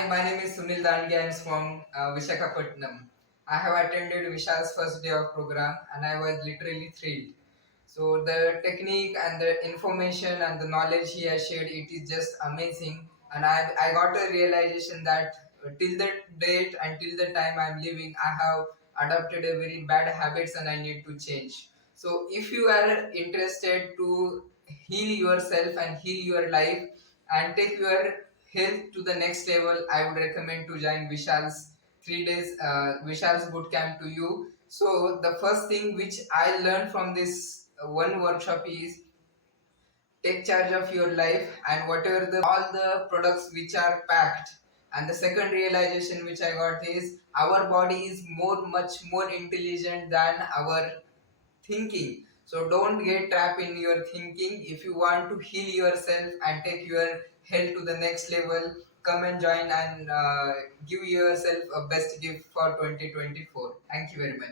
Hi, my name is Sunil. I'm from Visakhapatnam. I have attended Vishal's first day of program and I was literally thrilled. So the technique and the information and the knowledge he has shared, it is just amazing. And I got a realization that till the date and till the time I'm living, I have adopted a very bad habits and I need to change. So if you are interested to heal yourself and heal your life and take your health to the next level, I would recommend to join Vishal's 3 days Vishal's bootcamp to you. So the first thing which I learned from this one workshop is take charge of your life and whatever the all the products which are packed. And the second realization which I got is our body is much more intelligent than our thinking. So don't get trapped in your thinking. If you want to heal yourself and take your health to the next level, come and join and give yourself a best gift for 2024. Thank you very much.